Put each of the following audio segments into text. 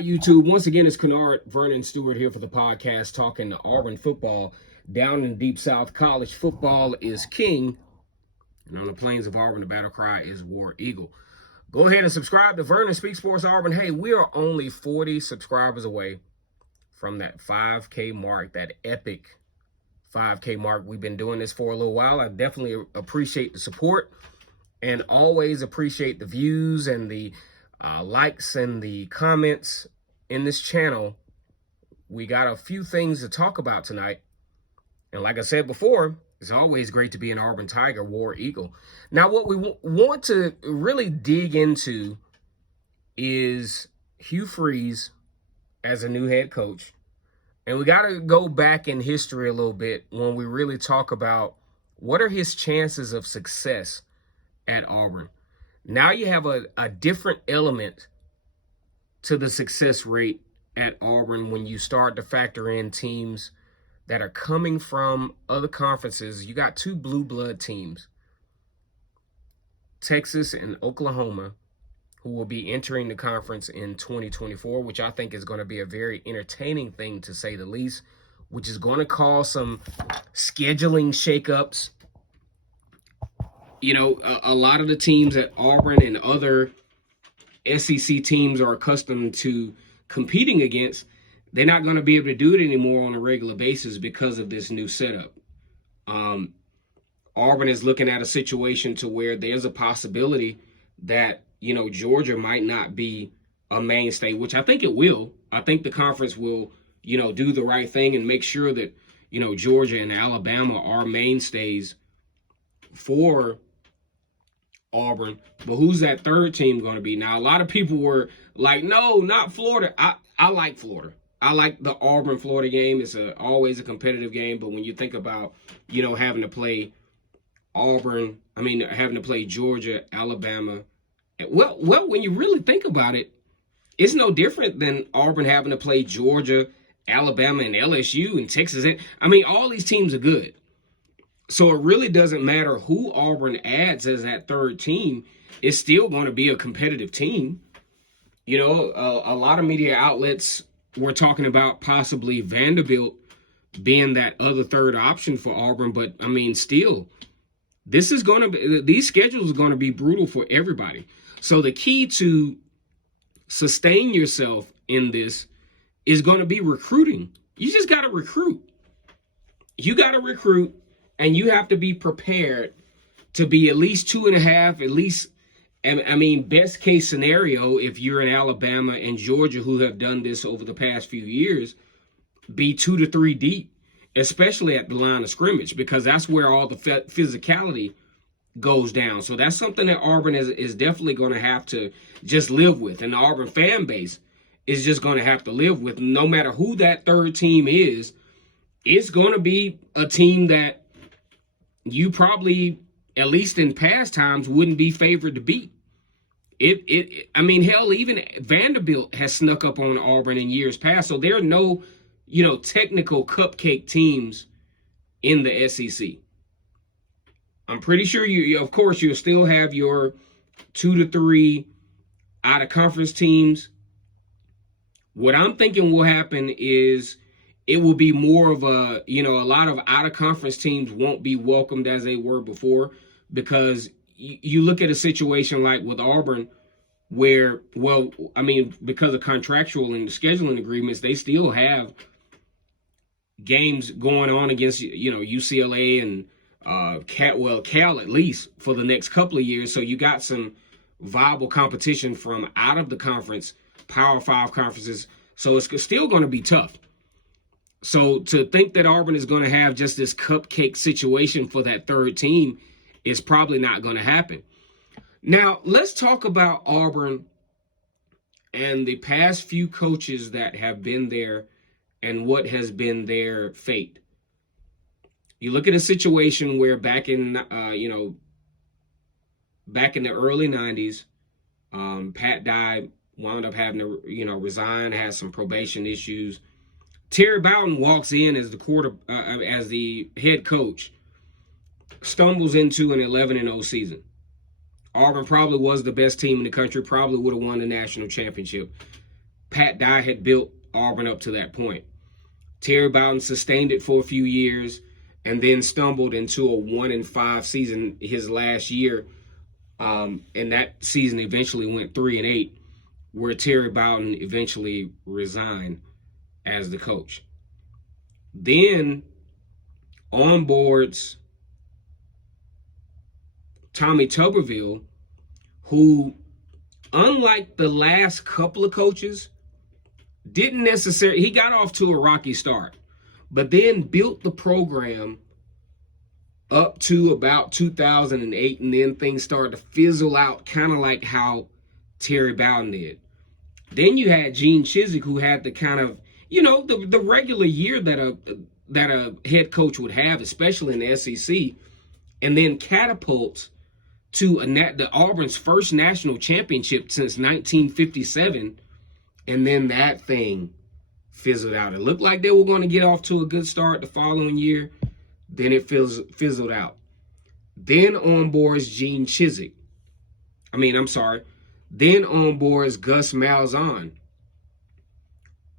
Hi, YouTube. Once again, it's Kennard Vernon Stewart here for the podcast talking Auburn football. Down in Deep South, college football is king. And on the plains of Auburn, the battle cry is War Eagle. Go ahead and subscribe to Vernon Speak Sports Auburn. Hey, we are only 40 subscribers away from that 5K mark, that epic 5K mark. We've been doing this for a little while. I definitely appreciate the support and always appreciate the views and the likes and the comments in this channel. We got a few things to talk about tonight. And like I said before, it's always great to be an Auburn Tiger, War Eagle. Now, what we want to really dig into is Hugh Freeze as a new head coach. And we got to go back in history a little bit when we really talk about what are his chances of success at Auburn. Now you have a different element to the success rate at Auburn when you start to factor in teams that are coming from other conferences. You got two blue blood teams, Texas and Oklahoma, who will be entering the conference in 2024, which I think is going to be a very entertaining thing, to say the least, which is going to cause some scheduling shakeups. You know, a lot of the teams at Auburn and other SEC teams are accustomed to competing against, they're not going to be able to do it anymore on a regular basis because of this new setup. Auburn is looking at a situation to where there's a possibility that, you know, Georgia might not be a mainstay, which I think it will. I think the conference will, you know, do the right thing and make sure that, you know, Georgia and Alabama are mainstays for Auburn. But who's that third team going to be? Now, a lot of people were like, no, not Florida. I like Florida. I like the Auburn-Florida game. It's always a competitive game. But when you think about, you know, having to play having to play Georgia, Alabama, well, when you really think about it, it's no different than Auburn having to play Georgia, Alabama, and LSU and Texas. I mean, all these teams are good. So it really doesn't matter who Auburn adds as that third team. It's still going to be a competitive team. You know, a lot of media outlets were talking about possibly Vanderbilt being that other third option for Auburn. But, I mean, still, these schedules are going to be brutal for everybody. So the key to sustain yourself in this is going to be recruiting. You just got to recruit. You got to recruit. And you have to be prepared to be at least 2.5, at least, I mean, best case scenario, if you're in Alabama and Georgia who have done this over the past few years, be 2 to 3 deep, especially at the line of scrimmage, because that's where all the physicality goes down. So that's something that Auburn is definitely going to have to just live with. And the Auburn fan base is just going to have to live with. No matter who that third team is, it's going to be a team that you probably, at least in past times, wouldn't be favored to beat. I mean, hell, even Vanderbilt has snuck up on Auburn in years past. So there are no, you know, technical cupcake teams in the SEC. I'm pretty sure of course, you'll still have your 2 to 3 out of conference teams. What I'm thinking will happen is it will be more of a, you know, a lot of out-of-conference teams won't be welcomed as they were before, because you look at a situation like with Auburn where, well, I mean, because of contractual and scheduling agreements, they still have games going on against, you know, UCLA and Cal at least for the next couple of years. So you got some viable competition from out of the conference, Power 5 conferences. So it's still going to be tough. So to think that Auburn is going to have just this cupcake situation for that third team is probably not going to happen. Now, let's talk about Auburn and the past few coaches that have been there and what has been their fate. You look at a situation where back in the early 90s, Pat Dye wound up having to, you know, resign, had some probation issues. Terry Bowden walks in as the head coach, stumbles into an 11-0 season. Auburn probably was the best team in the country, probably would have won the national championship. Pat Dye had built Auburn up to that point. Terry Bowden sustained it for a few years and then stumbled into a 1-5 season his last year. And that season eventually went 3-8, where Terry Bowden eventually resigned as the coach. Then on boards Tommy Tuberville, who, unlike the last couple of coaches, didn't necessarily, he got off to a rocky start, but then built the program up to about 2008, and then things started to fizzle out, kind of like how Terry Bowden did. Then you had Gene Chizik, who had the kind of, the regular year that a head coach would have, especially in the SEC, and then catapults to the Auburn's first national championship since 1957, and then that thing fizzled out. It looked like they were going to get off to a good start the following year, then it fizzled out. Then on boards Gene Chizik. Then on boards Gus Malzahn,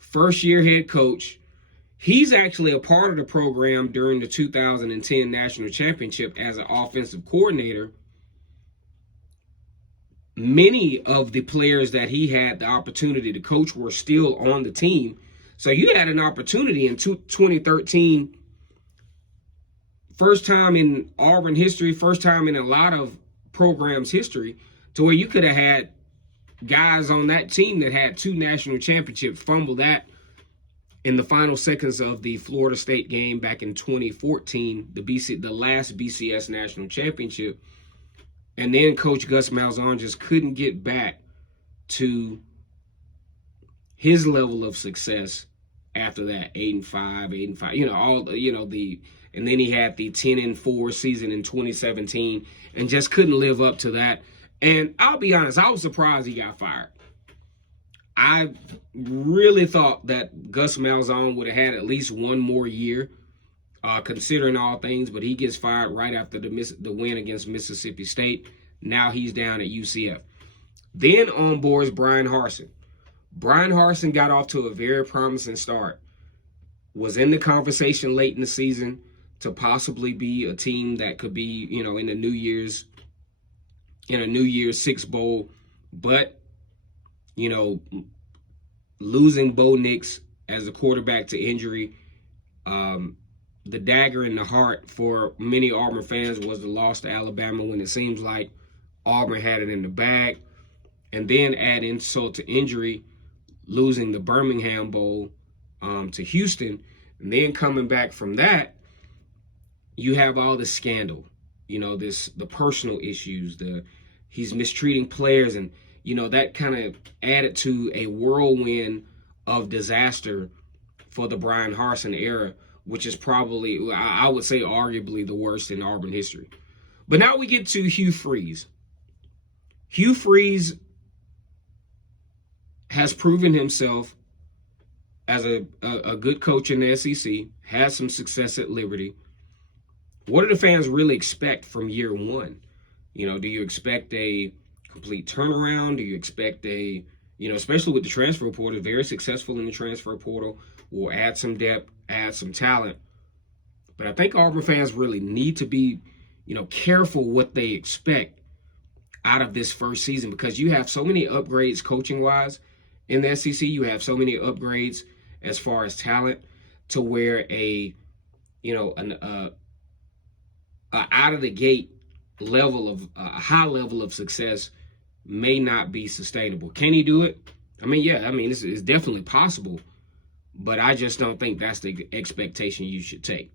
first year head coach. He's actually a part of the program during the 2010 national championship as an offensive coordinator. Many of the players that he had the opportunity to coach were still on the team. So you had an opportunity in 2013, first time in Auburn history, first time in a lot of programs' history, to where you could have had guys on that team that had 2 national championships fumble that in the final seconds of the Florida State game back in 2014, the last BCS national championship. And then Coach Gus Malzahn just couldn't get back to his level of success after that 8-5, and then he had the 10-4 season in 2017 and just couldn't live up to that. And I'll be honest, I was surprised he got fired. I really thought that Gus Malzahn would have had at least one more year, considering all things, but he gets fired right after the win against Mississippi State. Now he's down at UCF. Then on boards Brian Harsin. Brian Harsin got off to a very promising start. Was in the conversation late in the season to possibly be a team that could be, in a New Year's Six Bowl, but losing Bo Nix as a quarterback to injury, the dagger in the heart for many Auburn fans was the loss to Alabama, when it seems like Auburn had it in the bag. And then add insult to injury, losing the Birmingham Bowl to Houston. And then coming back from that, you have all the scandal, the personal issues, he's mistreating players, and that kind of added to a whirlwind of disaster for the Brian Harsin era, which is probably, I would say, arguably the worst in Auburn history. But now we get to Hugh Freeze. Hugh Freeze has proven himself as a good coach in the SEC, has some success at Liberty. What do the fans really expect from year one? Do you expect a complete turnaround? Do you expect especially with the transfer portal, very successful in the transfer portal, will add some depth, add some talent. But I think Auburn fans really need to be, careful what they expect out of this first season, because you have so many upgrades coaching-wise in the SEC. You have so many upgrades as far as talent, to where a out of the gate level of a high level of success may not be sustainable. Can he do it? It's definitely possible, but I just don't think that's the expectation you should take.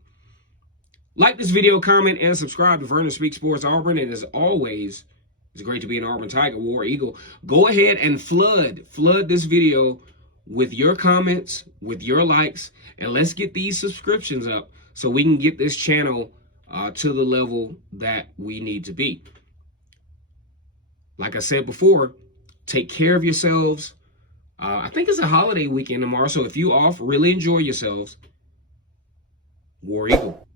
Like this video, comment, and subscribe to Vernon Speaks Sports Auburn. And as always, it's great to be an Auburn Tiger, War Eagle. Go ahead and flood this video with your comments, with your likes, and let's get these subscriptions up so we can get this channel to the level that we need to be. Like I said before, take care of yourselves. I think it's a holiday weekend tomorrow, so if you off, really enjoy yourselves. War Eagle.